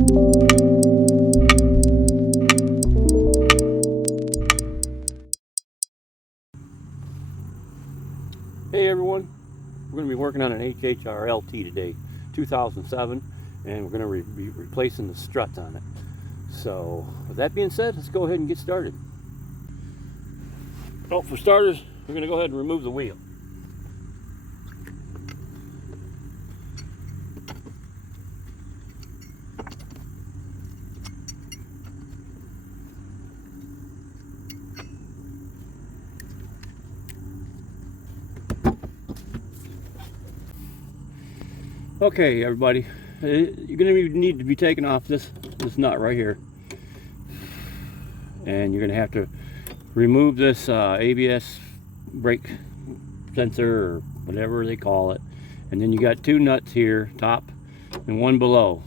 Hey everyone, we're going to be working on an HHR LT today, 2007, and we're going to be replacing the struts on it. So with that being said, let's go ahead and get started. Oh, for starters, we're going to go ahead and remove the wheel. Okay, everybody, you're going to need to be taking off this nut right here, and you're going to have to remove this ABS brake sensor or whatever they call it, and then you got two nuts here, top and one below.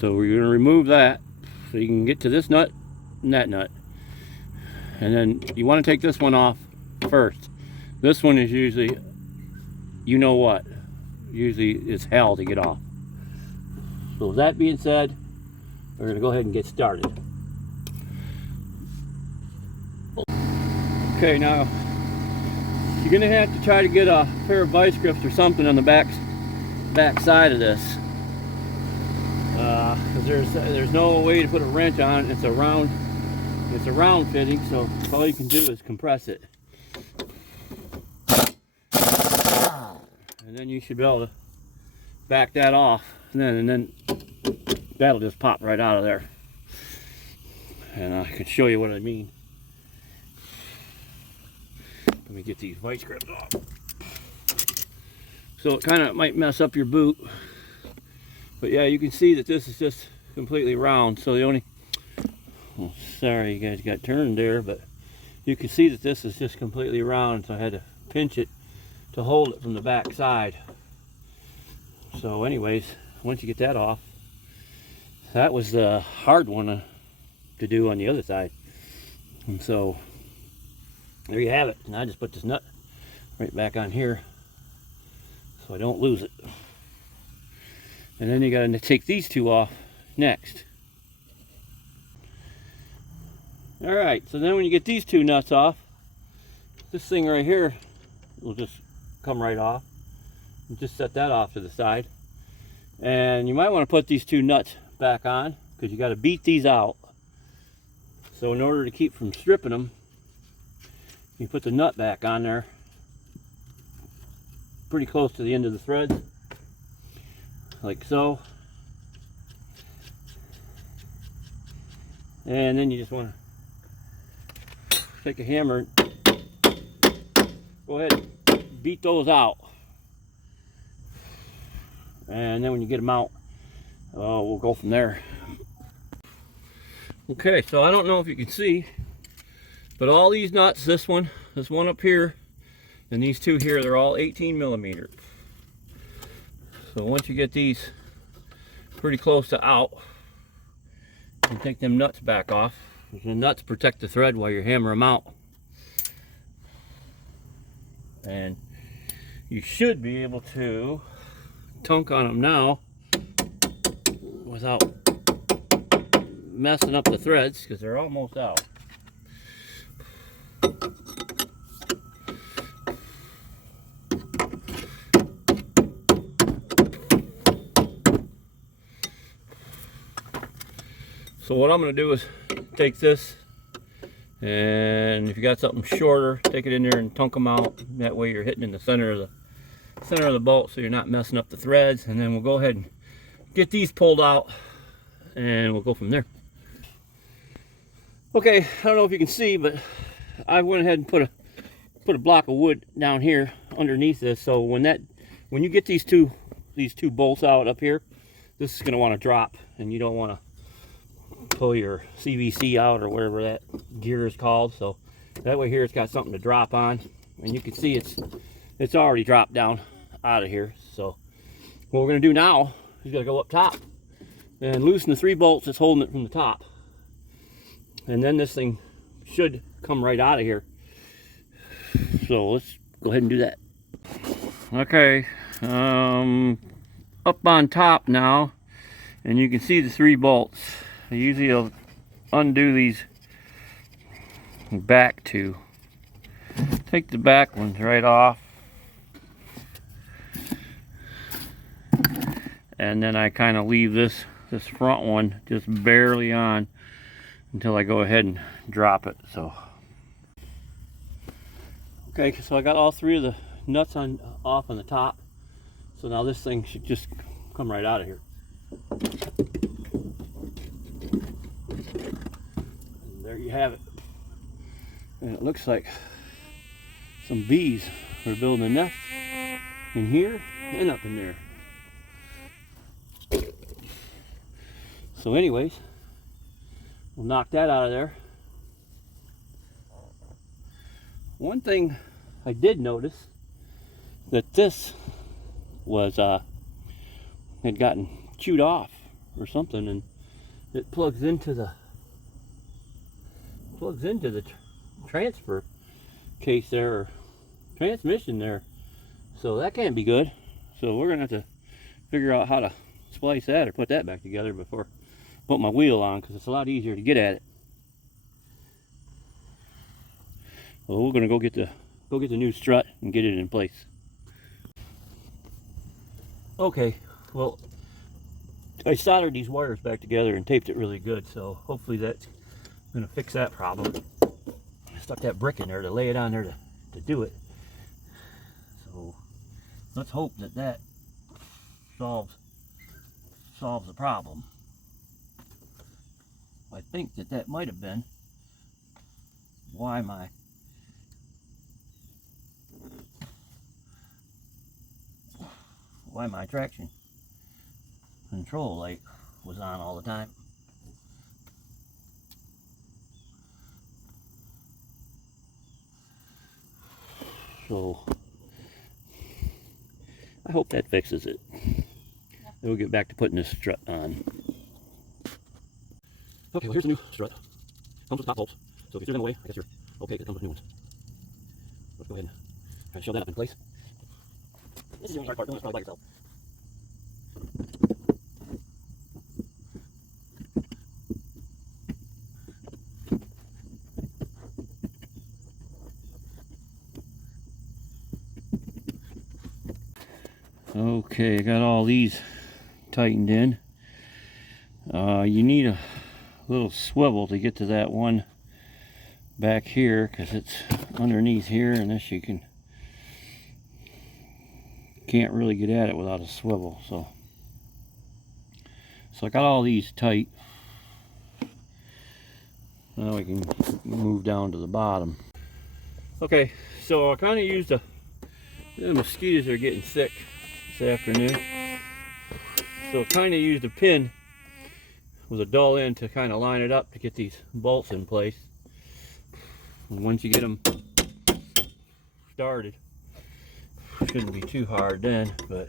So we're going to remove that so you can get to this nut and that nut, and then you want to take this one off first. This one is usually, you know what, usually it's hell to get off. So with that being said, we're going to go ahead and get started. Okay, now you're going to have to try to get a pair of vice grips or something on the back side of this, because there's no way to put a wrench on. It's a round fitting, so all you can do is compress it. And then you should be able to back that off, and then that'll just pop right out of there. And I can show you what I mean. Let me get these vice grips off. So it kind of might mess up your boot, but yeah, you can see that this is just completely round. So the only, well, sorry you guys got turned there, but you can see that this is just completely round. So I had to pinch it to hold it from the back side. So anyways, once you get that off, that was the hard one to do on the other side. And so there you have it. And I just put this nut right back on here so I don't lose it. And then you got to take these two off next. All right, so then when you get these two nuts off, this thing right here will just come right off. And just set that off to the side. And you might want to put these two nuts back on, because you got to beat these out. So in order to keep from stripping them, you put the nut back on there pretty close to the end of the thread, like so. And then you just want to take a hammer and go ahead and beat those out. And then when you get them out, we'll go from there. Okay, so I don't know if you can see, but all these nuts, this one up here, and these two here, they're all 18 millimeter. So once you get these pretty close to out, you can take them nuts back off. The nuts protect the thread while you hammer them out. And you should be able to tunk on them now without messing up the threads, because they're almost out. So what I'm going to do is take this, and if you got something shorter, take it in there and tunk them out. That way you're hitting in the center of the bolt, so you're not messing up the threads. And then we'll go ahead and get these pulled out, and we'll go from there. Okay, I don't know if you can see, but I went ahead and put a block of wood down here underneath this, so when you get these two bolts out up here, this is going to want to drop, and you don't want to pull your CVC out or whatever that gear is called. So that way here it's got something to drop on, and you can see it's already dropped down out of here. So what we're going to do now is gotta go up top and loosen the 3 bolts that's holding it from the top, and then this thing should come right out of here. So let's go ahead and do that. Okay, up on top now, and you can see the 3 bolts. I usually will undo these back 2. Take the back ones right off, and then I kind of leave this front one just barely on until I go ahead and drop it. So okay, so I got all 3 of the nuts off on the top. So now this thing should just come right out of here. And there you have it. And it looks like some bees are building a nest in here and up in there. So anyways, we'll knock that out of there. One thing I did notice, that this was had gotten chewed off or something, and it plugs into the transfer case there, or transmission there. So that can't be good. So we're gonna have to figure out how to splice that or put that back together before I put my wheel on, because it's a lot easier to get at it. Well, we're gonna go get the new strut and get it in place. Okay, well, I soldered these wires back together and taped it really good, so hopefully that's gonna fix that problem. I stuck that brick in there to lay it on there to do it. So let's hope that that solves the problem. I think that might have been why my traction control light was on all the time. So I hope that fixes it. Then we'll get back to putting this strut on. Okay, well, here's the new strut. Comes with top bolts, so if you threw them away, I guess you're okay because it comes with new ones. Let's go ahead and try to shove that up in place. This is the only hard part, doing this probably by yourself. Okay, I got all these tightened in. You need a little swivel to get to that one back here, because it's underneath here, and this you can't really get at it without a swivel. So I got all these tight. Now we can move down to the bottom. Okay, so I kind of used the mosquitoes are getting sick this afternoon, so I kind of used a pin with a dull end to kind of line it up to get these bolts in place. And once you get them started, it shouldn't be too hard then, but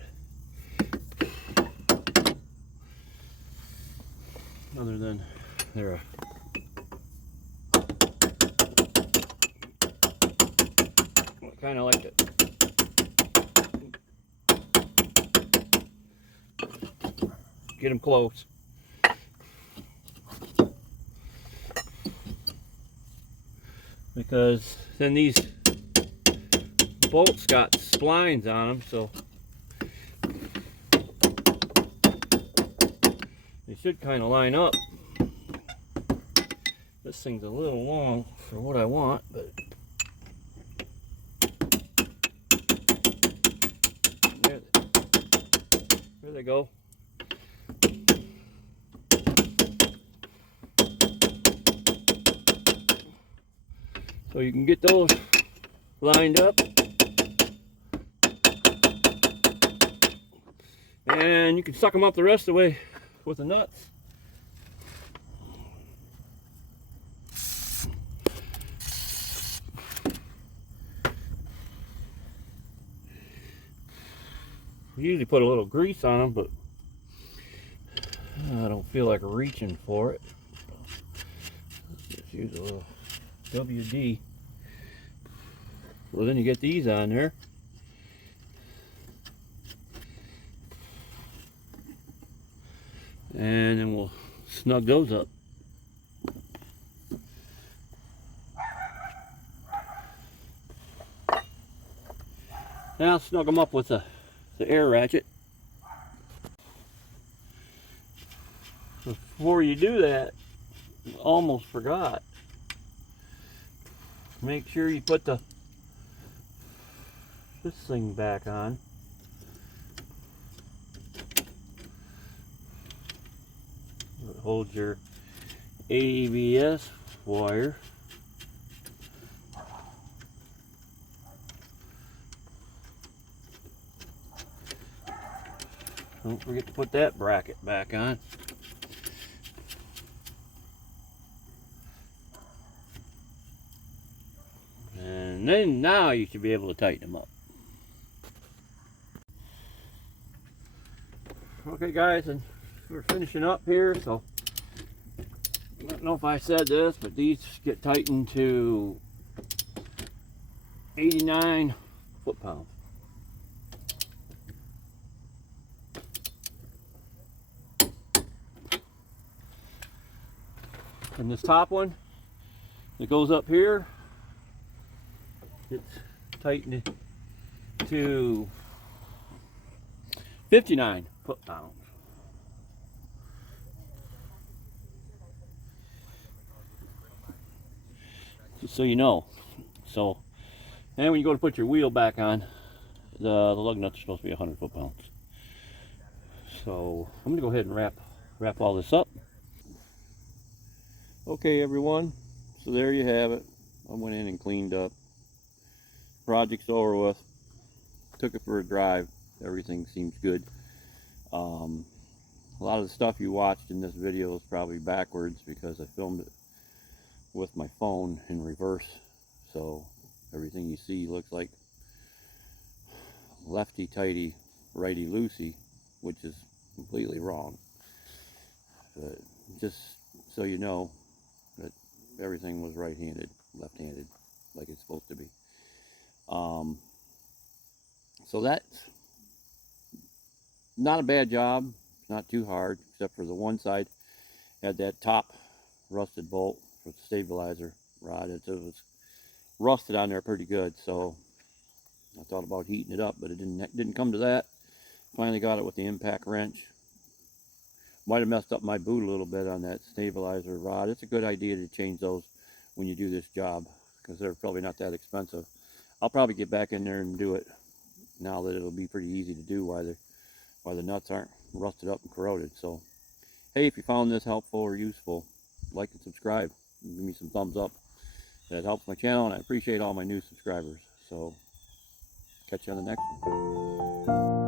other than they're I kind of like to get them close. Because then these bolts got splines on them, so they should kind of line up. This thing's a little long for what I want, but there they go. So you can get those lined up, and you can suck them up the rest of the way with the nuts. We usually put a little grease on them, but I don't feel like reaching for it. Let's use a little WD. Well, then you get these on there. and then we'll snug those up. Now snug them up with the air ratchet. Before you do that, almost forgot. Make sure you put this thing back on. It holds your ABS wire. Don't forget to put that bracket back on. And then now you should be able to tighten them up. Okay guys, and we're finishing up here, so I don't know if I said this, but these get tightened to 89 foot-pounds. And this top one that goes up here, it's tightened to 59 foot-pounds. Just so you know. So, and when you go to put your wheel back on, the lug nuts are supposed to be 100 foot-pounds. So I'm gonna go ahead and wrap all this up. Okay everyone, so there you have it. I went in and cleaned up. Project's over with. Took it for a drive. Everything seems good. A lot of the stuff you watched in this video is probably backwards because I filmed it with my phone in reverse. So everything you see looks like lefty-tighty, righty-loosey, which is completely wrong. But just so you know that everything was right-handed, left-handed, like it's supposed to be. So that's not a bad job. It's not too hard, except for the one side had that top rusted bolt for the stabilizer rod. It was rusted on there pretty good, so I thought about heating it up, but it didn't come to that. Finally got it with the impact wrench. Might have messed up my boot a little bit on that stabilizer rod. It's a good idea to change those when you do this job, because they're probably not that expensive. I'll probably get back in there and do it now that it'll be pretty easy to do while the nuts aren't rusted up and corroded. So hey, if you found this helpful or useful, like and subscribe. Give me some thumbs up. That helps my channel, and I appreciate all my new subscribers. So catch you on the next one.